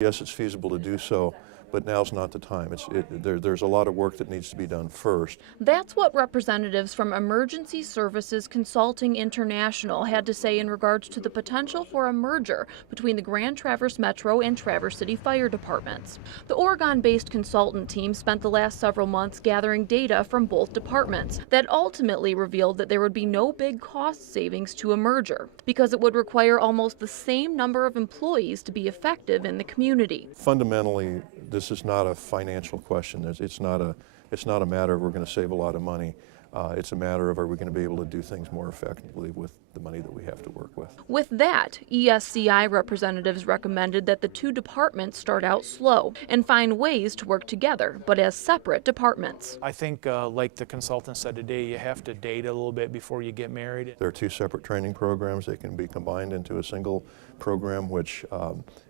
Yes, it's feasible to do so, but now's not the time. There's a lot of work that needs to be done first. That's what representatives from Emergency Services Consulting International had to say in regards to the potential for a merger between the Grand Traverse Metro and Traverse City Fire Departments. The Oregon-based consultant team spent the last several months gathering data from both departments that ultimately revealed that there would be no big cost savings to a merger because it would require almost the same number of employees to be effective in the community. Fundamentally, this is not a financial question. It's not a matter of we're going to save a lot of money. It's a matter of are we going to be able to do things more effectively with the money that we have to work with. With that, ESCI representatives recommended that the two departments start out slow and find ways to work together, but as separate departments. I think, like the consultant said today, you have to date a little bit before you get married. There are two separate training programs. They can be combined into a single program, which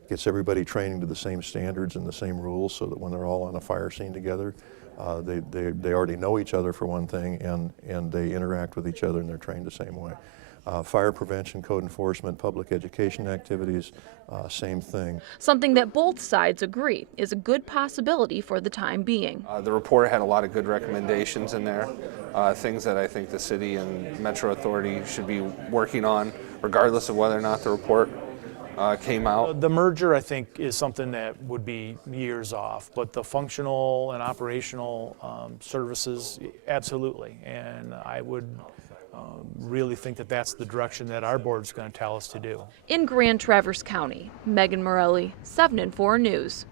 gets everybody training to the same standards and the same rules so that when they're all on a fire scene together, they already know each other for one thing, and they interact with each other and they're trained the same way. Fire prevention, code enforcement, public education activities, same thing. Something that both sides agree is a good possibility for the time being. The report had a lot of good recommendations in there, things that I think the city and Metro Authority should be working on, regardless of whether or not the report came out. The merger, I think, is something that would be years off, but the functional and operational services, absolutely. And I would really think that that's the direction that our board's going to tell us to do. In Grand Traverse County, Megan Morelli, 7 and 4 News.